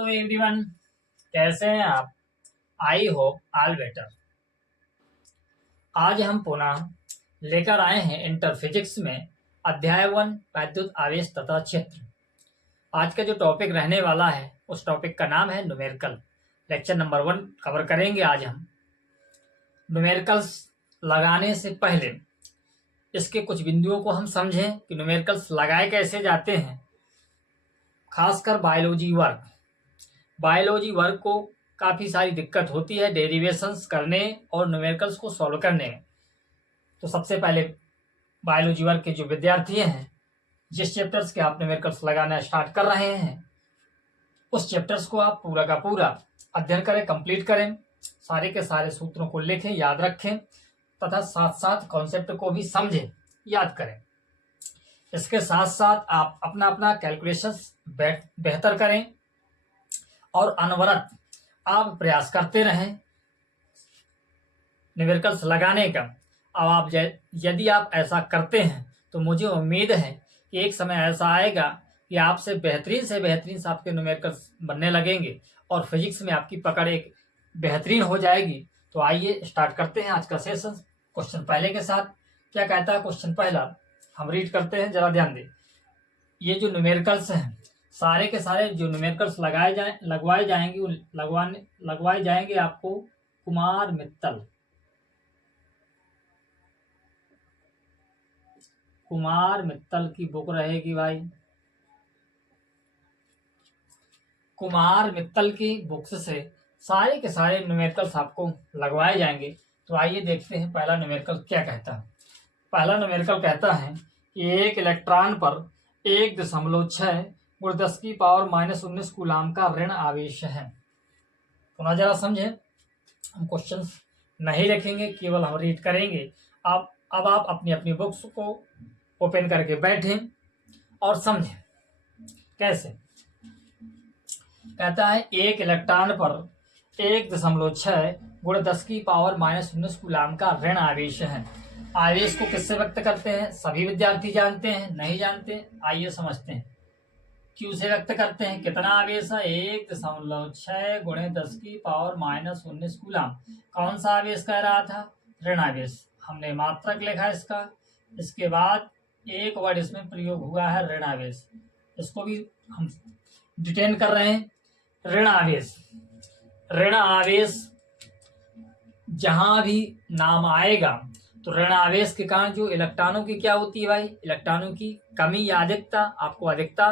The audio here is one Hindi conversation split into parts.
हेलो एवरीवन, कैसे हैं आप? I hope all better. आज हम पुनः लेकर आए हैं इंटर फिजिक्स में अध्याय 1 वैद्युत आवेश तथा क्षेत्र। आज का जो टॉपिक रहने वाला है उस टॉपिक का नाम है न्यूमेरिकल। लेक्चर नंबर 1 कवर करेंगे आज हम। न्यूमेरिकल्स लगाने से पहले इसके कुछ बिंदुओं को हम समझें कि न्यूमेरिकल्स लगाए कैसे जाते हैं। खासकर बायोलॉजी वर्क को काफ़ी सारी दिक्कत होती है डेरिवेशंस करने और न्यूमेरिकल्स को सॉल्व करने में। तो सबसे पहले बायोलॉजी वर्क के जो विद्यार्थी हैं, जिस चैप्टर्स के आप न्यूमेरिकल्स लगाना स्टार्ट कर रहे हैं, उस चैप्टर्स को आप पूरा का पूरा अध्ययन करें, कंप्लीट करें, सारे के सारे सूत्रों को लिखें, याद रखें तथा साथ साथ कॉन्सेप्ट को भी समझें, याद करें। इसके साथ साथ आप अपना अपना कैलकुलेशंस बेहतर करें और अनवरत आप प्रयास करते रहें न्यूमेरिकल्स लगाने का। अब यदि आप ऐसा करते हैं तो मुझे उम्मीद है कि एक समय ऐसा आएगा कि आपसे बेहतरीन से बेहतरीन आपके न्यूमेरिकल्स बनने लगेंगे और फिजिक्स में आपकी पकड़ एक बेहतरीन हो जाएगी। तो आइए स्टार्ट करते हैं आज का सेशन क्वेश्चन पहले के साथ। क्या कहता है क्वेश्चन पहला, हम रीड करते हैं, जरा ध्यान दें। ये जो न्यूमेरिकल्स हैं, सारे के सारे जो न्यूमेरिकल्स लगवाए जाएंगे आपको कुमार मित्तल की बुक रहेगी भाई। कुमार मित्तल की बुक्स से सारे के सारे न्यूमेरिकल्स आपको लगवाए जाएंगे। तो आइए देखते हैं पहला न्यूमेरिकल क्या कहता है। पहला न्यूमेरिकल कहता है कि एक इलेक्ट्रॉन पर 1.6 × 10⁻⁻19 कूलाम का ऋण आवेश है। पुनः जरा समझें, हम क्वेश्चन नहीं लिखेंगे, केवल हम रीड करेंगे। अब आप अपनी अपनी बुक्स को ओपन करके बैठें और समझें कैसे। कहता है एक इलेक्ट्रॉन पर 1.6 × 10⁻⁻19 कूलाम का ऋण आवेश है। आवेश को किससे व्यक्त करते हैं? सभी विद्यार्थी जानते हैं, नहीं जानते? आइए समझते हैं। क्यू से व्यक्त करते हैं। कितना आवेश है? 1.6 × 10⁻⁻19 कूलाम। कौन सा आवेश कह रहा था? ऋण आवेश। हमने मात्रक लिखा इसका, इसके बाद एक वर्ड इसमें प्रयोग हुआ है ऋण आवेश। इसको भी हम डिटेन कर रहे हैं। ऋण आवेश जहां भी नाम आएगा तो ऋण आवेश के कारण जो इलेक्ट्रॉनों की क्या होती है भाई? इलेक्ट्रॉनों की कमी या अधिकता? आपको अधिकता।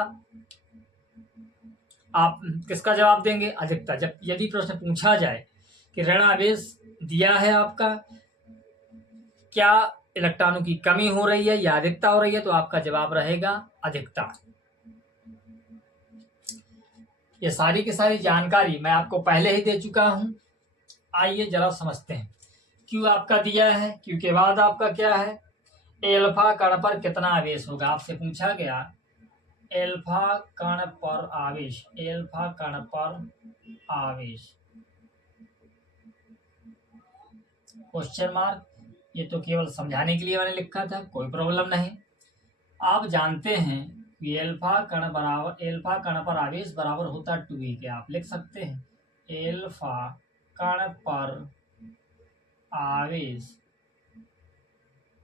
आप किसका जवाब देंगे? अधिकता। जब यदि प्रश्न पूछा जाए कि ऋण आवेश दिया है आपका, क्या इलेक्ट्रॉनों की कमी हो रही है या अधिकता हो रही है, तो आपका जवाब रहेगा अधिकता। ये सारी की सारी जानकारी मैं आपको पहले ही दे चुका हूं। आइए जरा समझते हैं। क्यू आपका दिया है, क्यू के बाद आपका क्या है? एल्फा कण पर कितना आवेश होगा? आपसे पूछा गया एल्फा कण पर आवेश। Question mark. ये तो केवल समझाने के लिए मैंने लिखा था, कोई प्रॉब्लम नहीं। आप जानते हैं कि एल्फा कण पर आवेश बराबर होता 2e के। आप लिख सकते हैं एल्फा कण पर आवेश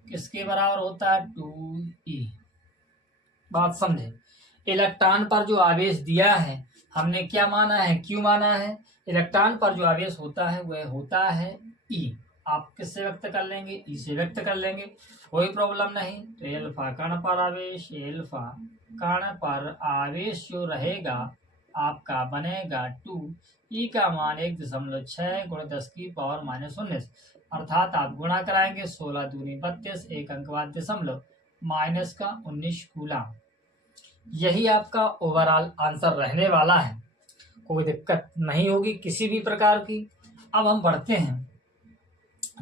किसके बराबर होता है? 2e। बात समझे। इलेक्ट्रॉन पर जो आवेश दिया है हमने क्या माना है? क्यों माना है? इलेक्ट्रॉन पर जो आवेश होता है वह होता है e। आप किससे व्यक्त कर लेंगे? ई से व्यक्त कर लेंगे, कोई प्रॉब्लम नहीं। तो एल्फा कण पर आवेश जो रहेगा आपका बनेगा 2। ई का मान 1.6 × 10⁻⁻19, अर्थात आप गुणा कराएंगे 16 दूनी 32, एक अंक बाद दशमलव -19 कूलाम। यही आपका ओवरऑल आंसर रहने वाला है, कोई दिक्कत नहीं होगी किसी भी प्रकार की। अब हम बढ़ते हैं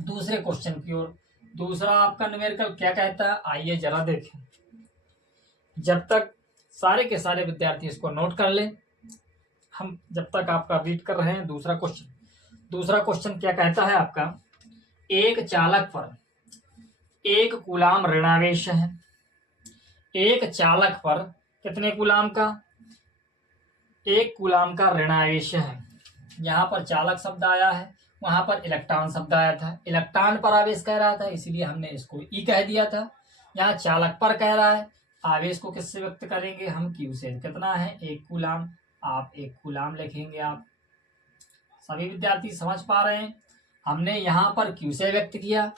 दूसरे क्वेश्चन की ओर। दूसरा आपका न्यूमेरिकल क्या कहता है, आइए जरा देखें। जब तक सारे के सारे विद्यार्थी इसको नोट कर लें, हम जब तक आपका रीड कर रहे हैं दूसरा क्वेश्चन क्या कहता है आपका? एक चालक पर 1 कूलाम ऋणावेश है। एक चालक पर कितने कूलाम का? 1 कूलाम का ऋणावेश है। यहाँ पर चालक शब्द आया है, वहां पर इलेक्ट्रॉन शब्द आया था। इलेक्ट्रॉन पर आवेश कह रहा था, इसीलिए हमने इसको ई कह दिया था। यहाँ चालक पर कह रहा है, आवेश को किससे व्यक्त करेंगे हम, क्यू से। कितना है 1 कूलाम, आप 1 कूलाम लिखेंगे। आप सभी विद्यार्थी समझ पा रहे हैं। हमने यहाँ पर क्यू से व्यक्त किया,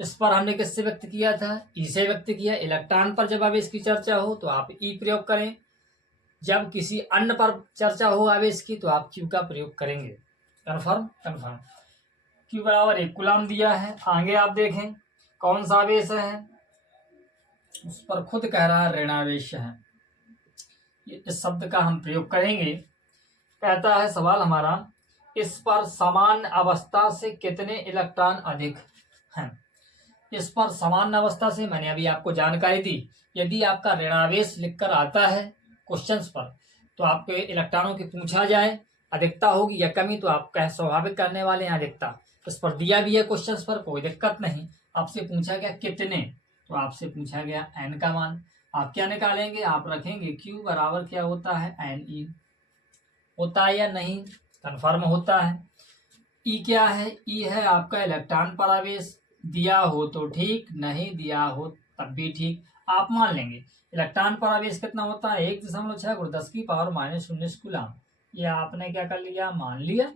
इस पर हमने किससे व्यक्त किया था, ई से व्यक्त किया। इलेक्ट्रॉन पर जब आवेश की चर्चा हो तो आप ई प्रयोग करें, जब किसी अन्य पर चर्चा हो आवेश की तो आप क्यू का प्रयोग करेंगे। Confirm confirm. क्यू बराबर 1 कूलाम दिया है। आगे आप देखें कौन सा आवेश है, उस पर खुद कह रहा है ऋणावेश है। इस शब्द का हम प्रयोग करेंगे। कहता है सवाल हमारा, इस पर समान अवस्था से कितने इलेक्ट्रॉन अधिक हैं। इस पर समान अवस्था से मैंने अभी आपको जानकारी दी। यदि आपका ऋणावेश लिखकर आता है क्वेश्चंस पर, तो आपके इलेक्ट्रॉनों की पूछा जाए अधिकता होगी या कमी, तो आप कह स्वाभाविक करने वाले हैं अधिकता। इस पर दिया भी है क्वेश्चंस पर, कोई दिक्कत नहीं। आपसे पूछा गया कितने, तो आपसे पूछा गया एन का मान। आप क्या निकालेंगे, आप रखेंगे क्यू बराबर क्या होता है एन ई। होता है या नहीं, कन्फर्म होता है। ई क्या है, ई है आपका इलेक्ट्रॉन पर आवेश। दिया हो तो ठीक, नहीं दिया हो तब भी ठीक, आप मान लेंगे। इलेक्ट्रॉन पर आवेश कितना होता है, 1.6 × 10⁻⁻⁰ कूलाम। ये आपने क्या कर लिया, मान लिया।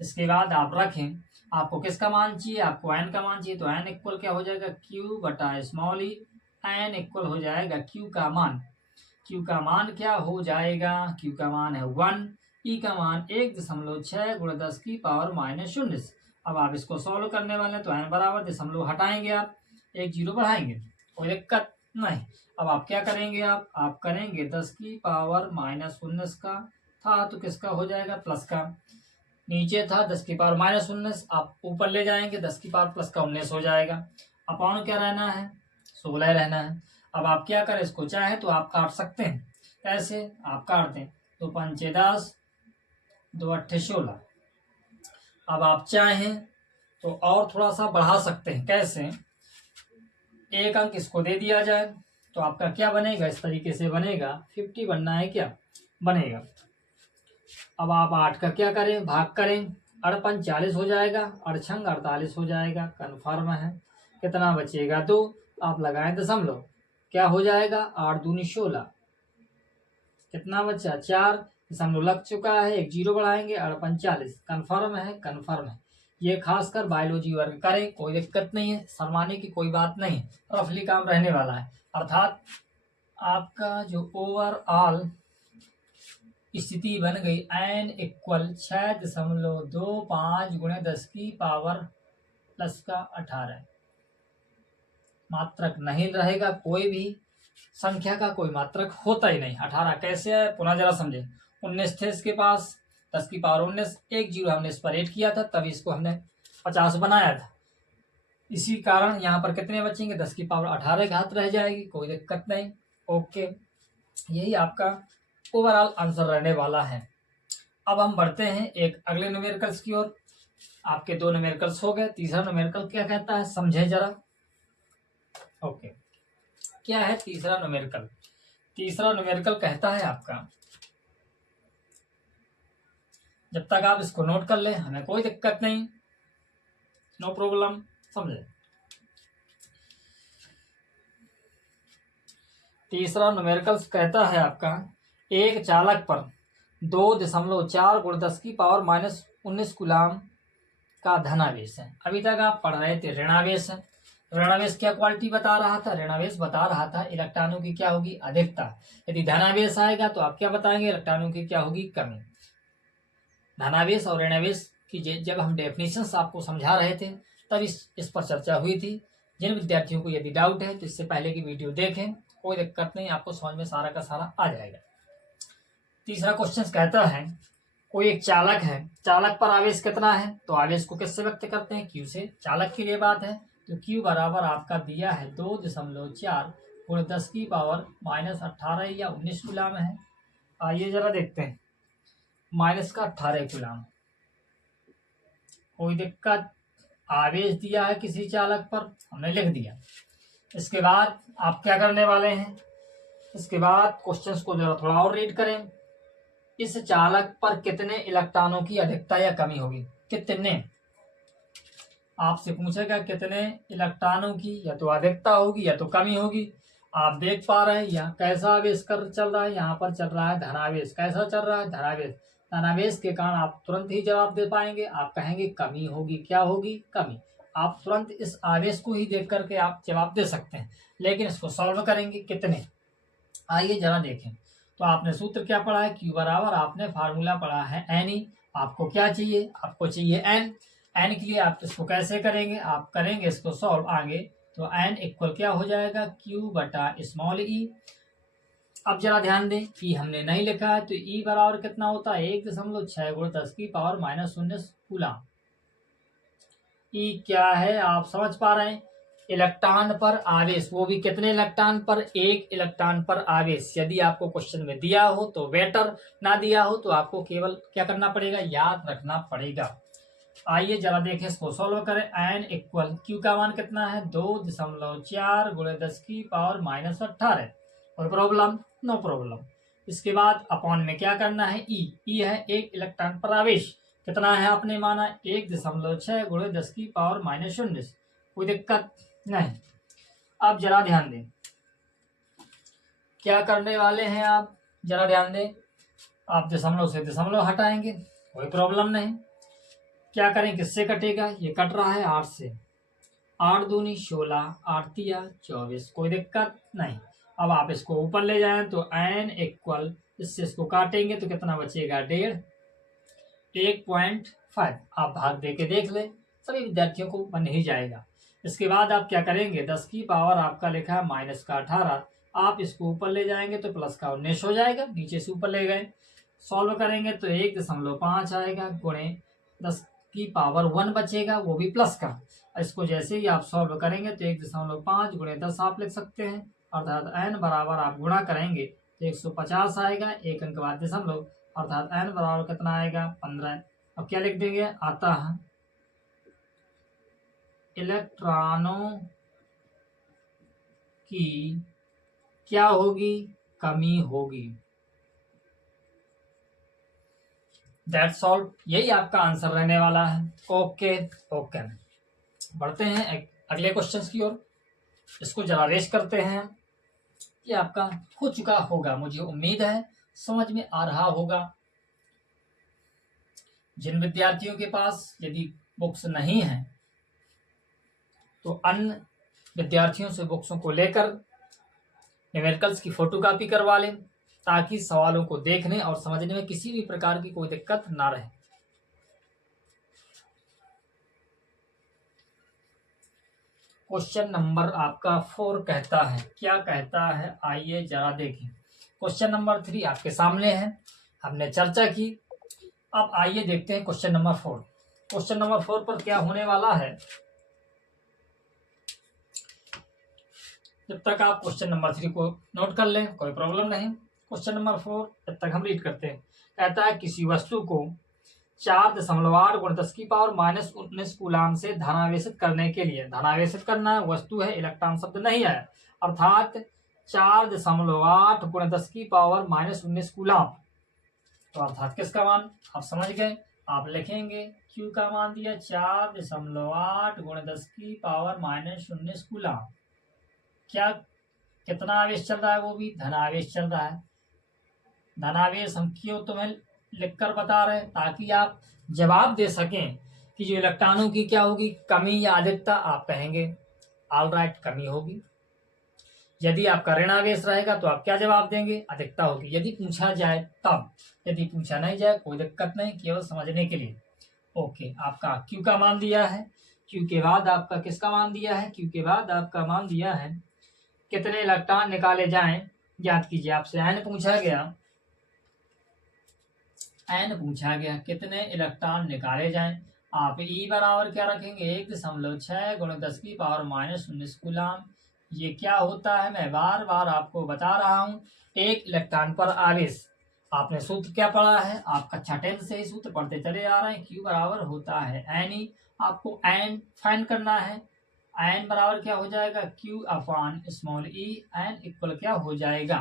इसके बाद आप रखें, आपको किसका मान चाहिए, आपको एन का मान चाहिए, तो एन इक्वल क्या हो जाएगा, क्यू बटा स्मॉल ई। एन इक्वल हो जाएगा क्यू का मान। क्यू का मान क्या हो जाएगा, क्यू का मान है 1, ई का मान 1.6 × 10⁻⁻⁸। अब आप इसको सॉल्व करने वाले हैं, तो एन बराबर दशमलव हटाएंगे, आप 1 0 बढ़ाएंगे, कोई दिक्कत नहीं। अब आप क्या करेंगे, आप करेंगे 10⁻⁻�19 का था तो किसका हो जाएगा, प्लस का। नीचे था 10⁻⁻19, आप ऊपर ले जाएंगे 10⁻+19 हो जाएगा। अपॉन क्या रहना है, 16 रहना है। अब आप क्या करें, इसको चाहे तो आप काट सकते हैं। कैसे आप काट दें, 2 पंचे 10, 2 अट्ठे 16। अब आप चाहें तो और थोड़ा सा बढ़ा सकते हैं। कैसे, एक अंक इसको दे दिया जाए तो आपका क्या बनेगा, इस तरीके से बनेगा, 50 बनना है क्या, बनेगा। अब आप 8 का क्या करें, भाग करें, 8×5 40 हो जाएगा, 8×6 48 हो जाएगा, कन्फर्म है। कितना बचेगा, 2। आप लगाएं दशमलव, क्या हो जाएगा, 8 दूनी 16, कितना बचा, 4। दशमलव लग चुका है, 1 0 बढ़ाएंगे, 8×5 40, कन्फर्म है, कन्फर्म है। ये खासकर बायोलॉजी वर्ग करें, कोई दिक्कत नहीं है, शर्माने की कोई बात नहीं, रफली काम रहने वाला है। अर्थात आपका जो ओवरऑल स्थिति बन गई, एन इक्वल 6.25 × 10⁻18। मात्रक नहीं रहेगा, कोई भी संख्या का कोई मात्रक होता ही नहीं। 18 कैसे है, पुनः जरा समझे। 19 थे इसके पास, 10⁻19, 1 0 हमने इस पर ऐड किया था, तभी इसको हमने 50 बनाया था। इसी कारण यहाँ पर कितने बचेंगे, 10⁻18 घात रह जाएगी, कोई दिक्कत नहीं। ओके, यही आपका ओवरऑल आंसर रहने वाला है। अब हम बढ़ते हैं एक अगले न्यूमेरिकल्स की ओर। आपके 2 न्यूमेरिकल्स हो गए, तीसरा न्यूमेरिकल क्या कहता है, समझे जरा। ओके, क्या है तीसरा न्यूमेरिकल। तीसरा न्यूमेरिकल कहता है आपका, जब तक आप इसको नोट कर ले हमें कोई दिक्कत नहीं, नो प्रॉब्लम, समझे। तीसरा न्यूमेरिकल कहता है आपका, एक चालक पर 2.4 × 10⁻⁻19 कूलाम का धनावेश है। अभी तक आप पढ़ रहे थे ऋणावेश है। ऋणावेश क्या क्वालिटी बता रहा था, ऋणावेश बता रहा था इलेक्ट्रॉनों की क्या होगी, अधिकता। यदि धनावेश आएगा तो आप क्या बताएंगे, इलेक्ट्रॉनों की क्या होगी, कमी। धनावेश और ऋणावेश की जब हम डेफिनेशंस आपको समझा रहे थे तब इस पर चर्चा हुई थी। जिन विद्यार्थियों को यदि डाउट है तो इससे पहले की वीडियो देखें, कोई दिक्कत नहीं, आपको समझ में सारा का सारा आ जाएगा। तीसरा क्वेश्चन कहता है, कोई एक चालक है, चालक पर आवेश कितना है, तो आवेश को किससे व्यक्त करते हैं, क्यू से। चालक के लिए बात है तो क्यू बराबर आपका दिया है 2.4 × 10⁻⁻18 या 19 कूलाम है। आइए जरा देखते हैं, -18 कूलाम, कोई दिक्कत। आवेश दिया है किसी चालक पर, हमने लिख दिया। इसके बाद आप क्या करने वाले हैं, इसके बाद क्वेश्चंस को जरा थोड़ा और रीड करें। इस चालक पर कितने इलेक्ट्रॉनों की अधिकता या कमी होगी। कितने, आपसे पूछेगा कितने इलेक्ट्रॉनों की या तो अधिकता होगी या तो कमी होगी। आप देख पा रहे हैं यहाँ कैसा आवेश कर चल रहा है, यहाँ पर चल रहा है धनावेश। कैसा चल रहा है, धनावेश। धनावेश के कारण आप तुरंत ही जवाब दे पाएंगे, आप कहेंगे कमी होगी। क्या होगी, कमी। आप तुरंत इस आवेश को ही देख करके आप जवाब दे सकते हैं, लेकिन इसको सॉल्व करेंगे कितने। आइए जरा देखें। तो आपने सूत्र क्या पढ़ा है, Q बराबर आपने फार्मूला पढ़ा है NE। आपको क्या चाहिए, आपको चाहिए N। N के लिए आप इसको कैसे करेंगे, आप करेंगे इसको सॉल्व आगे। तो N इक्वल क्या हो जाएगा, Q बटा स्मॉल e। अब जरा ध्यान दें, E हमने नहीं लिखा है, तो E बराबर कितना होता है, 1.6 × 10⁻⁻⁹ कूलम। E क्या है आप समझ पा रहे हैं, इलेक्ट्रॉन पर आवेश, वो भी कितने इलेक्ट्रॉन पर, एक इलेक्ट्रॉन पर आवेश। यदि आपको क्वेश्चन में दिया हो तो बेटर, ना दिया हो तो आपको केवल क्या करना पड़ेगा, याद रखना पड़ेगा। आइए जरा देखें, इसको सॉल्व करें। N इक्वल Q का मान कितना है, 2.4 × 10⁻18। कोई प्रॉब्लम, नो प्रॉब्लम। इसके बाद अपॉन में क्या करना है, E है एक इलेक्ट्रॉन पर आवेश, कितना है आपने माना, 1.6 × 10⁻⁻⁸। कोई दिक्कत नहीं। अब जरा ध्यान दें, क्या करने वाले हैं आप, जरा ध्यान दें। आप दशमलव से दशमलव हटाएंगे, कोई प्रॉब्लम नहीं। क्या करें, किससे कटेगा, ये कट रहा है 8 से। 8 दूनी 16, 8 तिया 24, कोई दिक्कत नहीं। अब आप इसको ऊपर ले जाएं तो N इक्वल, इससे इसको काटेंगे तो कितना बचेगा, 1.5, 1.5। आप भाग दे के देख ले, सभी विद्यार्थियों को बन ही जाएगा। इसके बाद आप क्या करेंगे, 10 की पावर आपका लिखा है माइनस का 18, आप इसको ऊपर ले जाएंगे तो प्लस का 19 हो जाएगा, नीचे से ऊपर ले गए। सॉल्व करेंगे तो 1.5 आएगा, गुणे 10 की पावर 1 बचेगा, वो भी प्लस का। इसको जैसे ही आप सॉल्व करेंगे तो 1.5 गुणे 10 आप लिख सकते हैं, अर्थात n बराबर आप गुणा करेंगे तो 150 आएगा, एक अंक बाद दशमलव, अर्थात n बराबर कितना आएगा, 15। अब क्या लिख देंगे, आता है इलेक्ट्रॉनों की क्या होगी, कमी होगी। दैट्स ऑल, यही आपका आंसर रहने वाला है। ओके ओके, बढ़ते हैं अगले क्वेश्चंस की ओर। इसको जरा रेस करते हैं। ये आपका हो चुका होगा, मुझे उम्मीद है समझ में आ रहा होगा। जिन विद्यार्थियों के पास यदि बुक्स नहीं है तो अन्य विद्यार्थियों से बुक्सों को लेकर न्यूमेरिकल्स की फोटोकॉपी करवा लें, ताकि सवालों को देखने और समझने में किसी भी प्रकार की कोई दिक्कत ना रहे। क्वेश्चन नंबर आपका 4 कहता है, क्या कहता है, आइए जरा देखें। क्वेश्चन नंबर 3 आपके सामने है, हमने चर्चा की। अब आइए देखते हैं क्वेश्चन नंबर 4। क्वेश्चन नंबर 4 पर क्या होने वाला है, जब तक आप क्वेश्चन नंबर 3 को नोट कर लें कोई प्रॉब्लम नहीं। क्वेश्चन नंबर 4 जब तक हम रीड करते हैं, कहता है किसी वस्तु को 4.8 × 10⁻⁻19 कूलाम से धनावेशित करने के लिए, धनावेशित करना वस्तु है, इलेक्ट्रॉन शब्द नहीं आया, अर्थात 4.8 × 10⁻⁻19 कूलाम। तो अर्थात किसका मान आप समझ गए, आप लिखेंगे Q का मान दिया 4.8 × 10⁻⁻19 कूलाम। क्या, कितना आवेश चल रहा है, वो भी धनावेश चल रहा है। धनावेश हम क्यों तुम्हें लिखकर बता रहे हैं, ताकि आप जवाब दे सकें कि जो इलेक्ट्रॉनों की क्या होगी, कमी या अधिकता। आप कहेंगे ऑलराइट, कमी होगी। यदि आपका ऋणावेश रहेगा तो आप क्या जवाब देंगे, अधिकता होगी, यदि पूछा जाए तब। यदि पूछा नहीं जाए कोई दिक्कत नहीं, केवल समझने के लिए। ओके, आपका Q का मान दिया है, Q के बाद आपका किसका मान दिया है, Q के बाद आपका मान दिया है कितने इलेक्ट्रॉन निकाले जाएं, याद कीजिए। आपसे n पूछा गया, n पूछा गया कितने इलेक्ट्रॉन निकाले जाएं। आप E बराबर क्या रखेंगे, 1.6 × 10⁻⁻19 कूलाम। ये क्या होता है, मैं बार बार आपको बता रहा हूँ, एक इलेक्ट्रॉन पर आवेश। आपने सूत्र क्या पढ़ा है, आप कक्षा 10 से ही सूत्र पढ़ते चले आ रहे हैं। Q बराबर होता है Ne, आपको n फाइंड करना है। n बराबर क्या हो जाएगा, Q upon small e। n equal क्या हो जाएगा,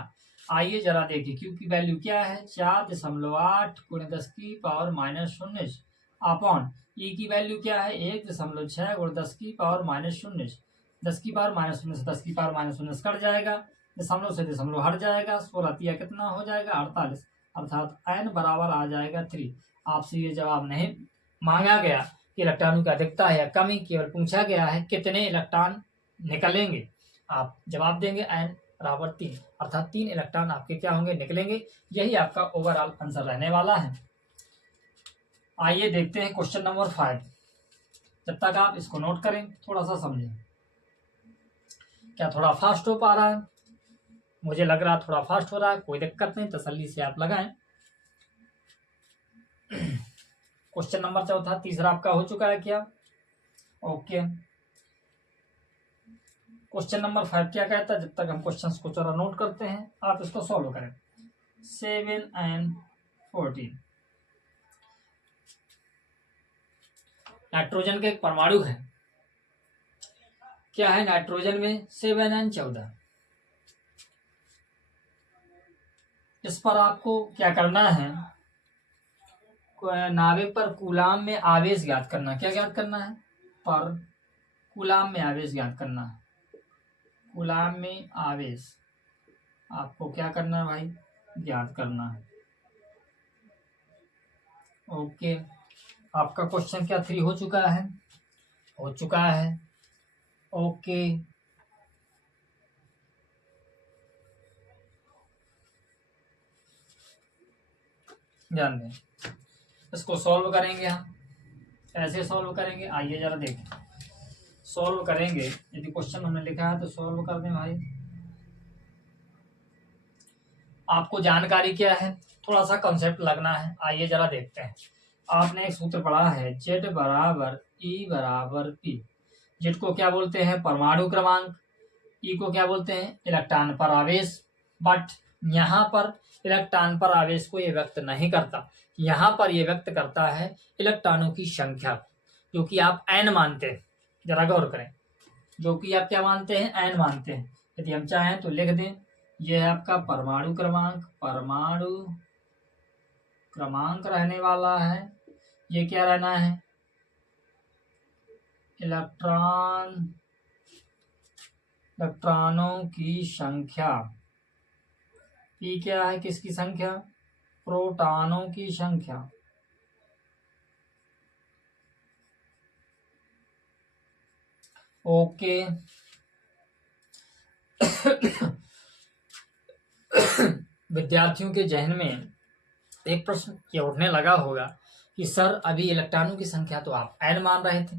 आइए जरा देखिए क्यू की वैल्यू क्या है, 4.8 गुणे 10 की पावर -19 अपॉन ई की वैल्यू क्या है, 1.6 गुणे 10 की पावर -19। 10 की पावर -19 10 की पावर -19 कट जाएगा, दशमलव से दशमलव हट जाएगा, 16 तिया कितना हो जाएगा 48, अर्थात n बराबर आ जाएगा 3। आपसे ये जवाब नहीं मांगा गया कि इलेक्ट्रॉनों की अधिकता है या कमी, केवल पूछा गया है कितने इलेक्ट्रॉन निकलेंगे। आप जवाब देंगे n बराबर 3, अर्थात 3 इलेक्ट्रॉन आपके क्या होंगे, निकलेंगे। यही आपका ओवरऑल आंसर रहने वाला है। आइए देखते हैं क्वेश्चन नंबर 5। जब तक आप इसको नोट करें, थोड़ा सा समझें। क्या थोड़ा फास्ट हो पा रहा है? मुझे लग रहा थोड़ा फास्ट हो रहा है, कोई दिक्कत नहीं, तसल्ली से आप लगाएं। क्वेश्चन नंबर 4 तीसरा आपका हो चुका है क्या? ओके। क्वेश्चन नंबर 5 क्या कहता है, जब तक हम क्वेश्चंस को जरा नोट करते हैं, आप इसको सॉल्व करें। 7 and 14 नाइट्रोजन के एक परमाणु है। क्या है नाइट्रोजन में? 7 and 14। इस पर आपको क्या करना है, नाभिक पर कूलाम में आवेश ज्ञात करना। क्या ज्ञात करना है? पर कूलाम में आवेश ज्ञात करना है। कूलाम में आवेश आपको क्या करना है भाई, ज्ञात करना है। ओके, आपका क्वेश्चन क्या 3 हो चुका है? हो चुका है। ओके, ध्यान दें, इसको सॉल्व करेंगे हम। कैसे सॉल्व करेंगे, आइए जरा देखें। सॉल्व करेंगे, यदि क्वेश्चन हमने लिखा है तो सॉल्व कर दें भाई। आपको जानकारी क्या है, थोड़ा सा कंसेप्ट लगना है। आइए जरा देखते हैं। आपने एक सूत्र पढ़ा है, जेड बराबर ई बराबर पी। जेड को क्या बोलते हैं, परमाणु क्रमांक। ई को क्या बोलते हैं, इलेक्ट्रॉन पर आवेश। बट यहाँ पर इलेक्ट्रॉन पर आवेश को ये व्यक्त नहीं करता, यहाँ पर ये व्यक्त करता है इलेक्ट्रॉनों की संख्या, जो कि आप एन मानते हैं। जरा गौर करें, जो कि आप क्या मानते हैं, एन मानते हैं। यदि हम चाहें तो लिख दें, यह है आपका परमाणु क्रमांक। परमाणु क्रमांक रहने वाला है, ये क्या रहना है, इलेक्ट्रॉनों की संख्या। पी क्या है, किसकी संख्या, प्रोटॉनों की संख्या। ओके। विद्यार्थियों के जहन में एक प्रश्न ये उठने लगा होगा कि सर अभी इलेक्ट्रॉनों की संख्या तो आप एन मान रहे थे,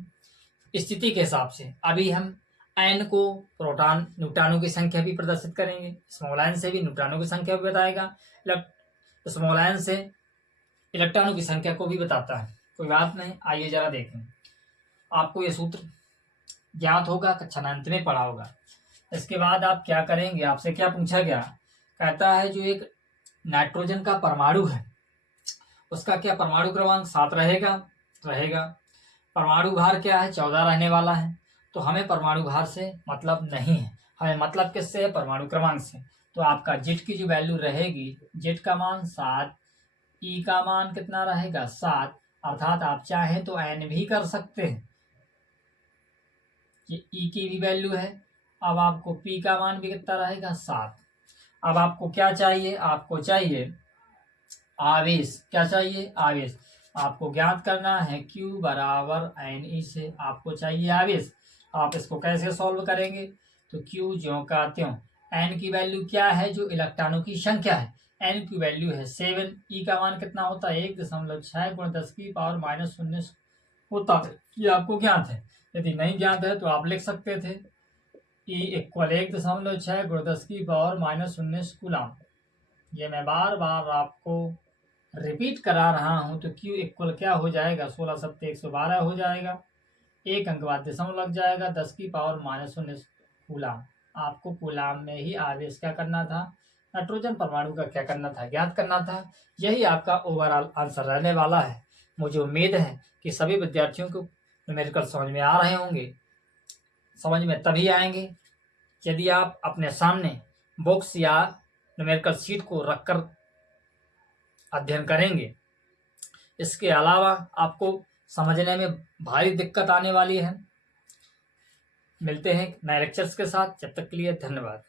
स्थिति के हिसाब से अभी हम एन को प्रोटॉन न्यूट्रॉनों की संख्या भी प्रदर्शित करेंगे, स्मॉल एन से भी न्यूट्रॉनों की संख्या भी बताएगा, स्मॉल एन से इलेक्ट्रॉनों की संख्या को भी बताता है। कोई बात नहीं, आइए जरा देखें। आपको ये सूत्र ज्ञात होगा, कक्षा 9 में पढ़ा होगा। इसके बाद आप क्या करेंगे, आपसे क्या पूछा गया, कहता है जो एक नाइट्रोजन का परमाणु है उसका क्या परमाणु क्रमांक 7 रहेगा। परमाणु भार क्या है, 14 रहने वाला है। तो हमें परमाणु भार से मतलब नहीं है, हमें मतलब किससे है, परमाणु क्रमांक से। तो आपका जेट की जो वैल्यू रहेगी, जेट का मान 7, ई का मान कितना रहेगा 7, अर्थात आप चाहें तो एन भी कर सकते हैं। ये ई की भी वैल्यू है। अब आपको पी का मान भी कितना रहेगा 7। अब आपको क्या चाहिए, आपको चाहिए आवेश। क्या चाहिए, आवेश। आपको ज्ञात करना है Q बराबर एन ई से, आपको चाहिए आवेश। आप इसको कैसे सॉल्व करेंगे, तो Q ज्यों का त्यों, एन की वैल्यू क्या है, जो इलेक्ट्रॉनों की संख्या है, एन की वैल्यू है 7, ई का मान कितना होता है 1.6 गुणे 10 की पावर -19 होता है। ये आपको ज्ञात है। यदि नहीं ज्ञात है तो आप लिख सकते थे ई इक्वल 1.6 गुणे 10 की पावर -19 कूलाम। ये मैं बार बार आपको रिपीट करा रहा हूं, तो Q इक्वल क्या हो जाएगा, 16 सत्ते 112 हो जाएगा, एक अंक बाद दशमलव लग जाएगा, 10 की पावर -19 कूलाम। आपको कूलाम में ही आवेश क्या करना था, नाइट्रोजन परमाणु का क्या करना था, ज्ञात करना था। यही आपका ओवरऑल आंसर रहने वाला है। मुझे उम्मीद है कि सभी विद्यार्थियों को न्यूमेरिकल समझ में आ रहे होंगे। समझ में तभी आएंगे यदि आप अपने सामने बुक्स या न्यूमेरिकल शीट को रखकर अध्ययन करेंगे। इसके अलावा आपको समझने में भारी दिक्कत आने वाली है। मिलते हैं नए लेक्चर्स के साथ, जब तक के लिए धन्यवाद।